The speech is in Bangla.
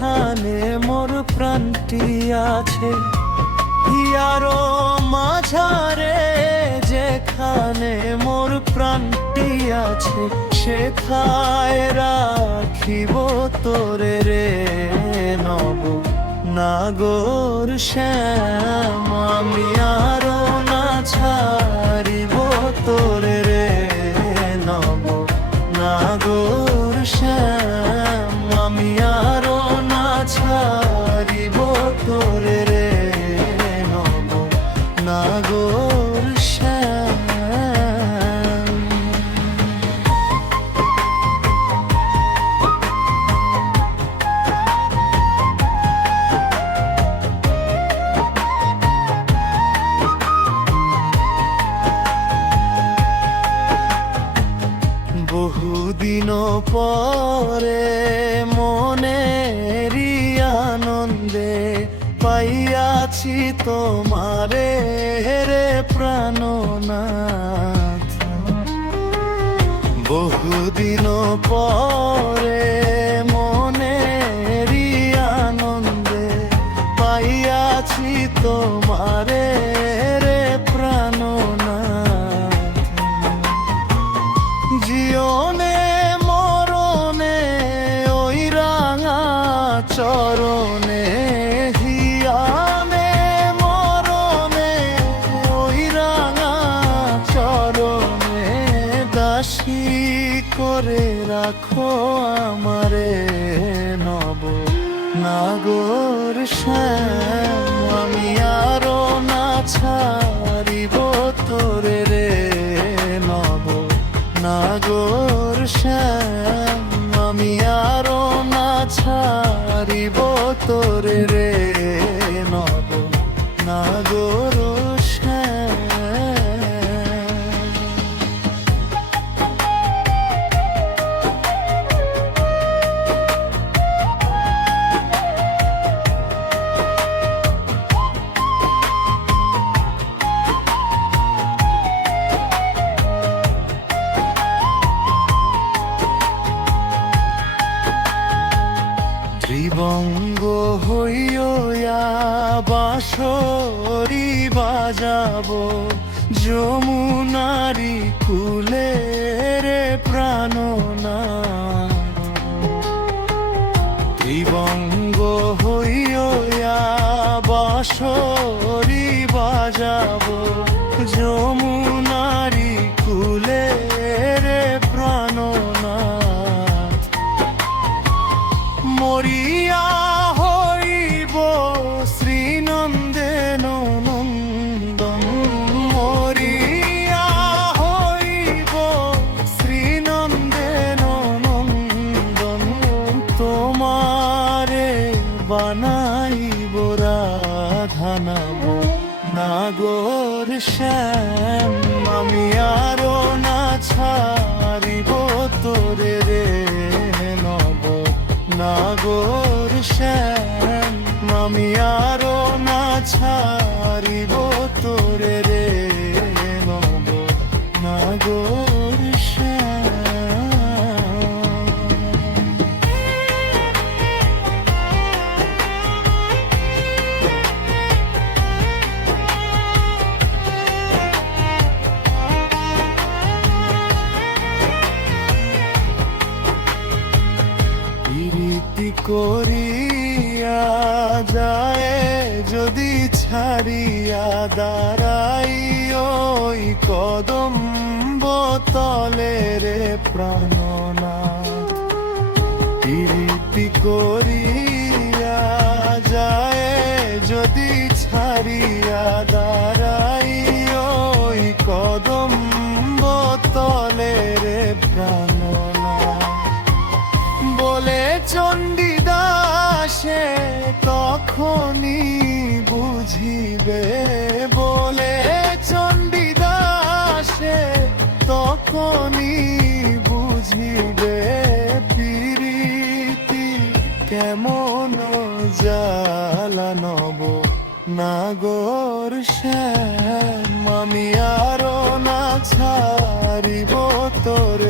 যেখানে মোর প্রাণটি আছে, হিয়ারো মাঝারে যেখানে মোর প্রাণটি আছে, সেথায় রাখিব তোরে রে নব নাগর শ্যাম। আমি আরো না ছাড়িব তোরে রে নব নাগর শ্যাম। আমি আরো না ছাড়িব তোরে রে নব নাগর শ্যাম। বহুদিন পরে মনেরই আনন্দে পাইয়াছি তোমারে রে প্রাণনাথ। বহুদিন পরে মনেরই আনন্দে পাইয়াছি তোমারে রে প্রাণনাথ। জীবনে মরণে ওই রাঙা চরণে, হিয়ানে মরণে ওই রাঙা চরণে, দাসী করে রাখো আমারে নব নাগর শ্যাম। আমি আরো না ছাড়িব তোরে রে নব নাগর শ্যাম। আমি আরো না ছাড়িব তোরে রে নব নাগর শ্যাম। ত্রিবঙ্গ হইয়া বাঁশরি বাজাবো যমুনারি কুলে রে প্রাণনাথ। ত্রিবঙ্গ হইয়া বাঁশরি বাজাবো যমুনারি কুলে রে প্রাণনাথ। মরিয়া হইব শ্রীনন্দে নন্দন, মরিয়া হইব শ্রীনন্দে নন্দন, তোমারে বানাইব রাধা নাম নাগর শ্যাম। আমি আরো না ছাড়িব তোরে রে নব নাগর শ্যাম। আমি আরো না ছাড়িব তোরে রে নব নাগর শ্যাম। করিয়া যায় যদি ছাড়িয়া দাঁড়াই ওই কদম্ব তলে রে প্রাণনাথ। প্রীতি করিয়া যায় যদি ছাড়িয়া দাঁড়াই ওই কদম্ব তলে রে প্রাণনাথ। বলে চণ্ডীদাসে তখনই বুঝিবে, বলে চণ্ডীদাসে তখনই বুঝিবে, প্রীতি কেমন জ্বালা নব নাগর শ্যাম। আমি আরো না ছাড়িব তোরে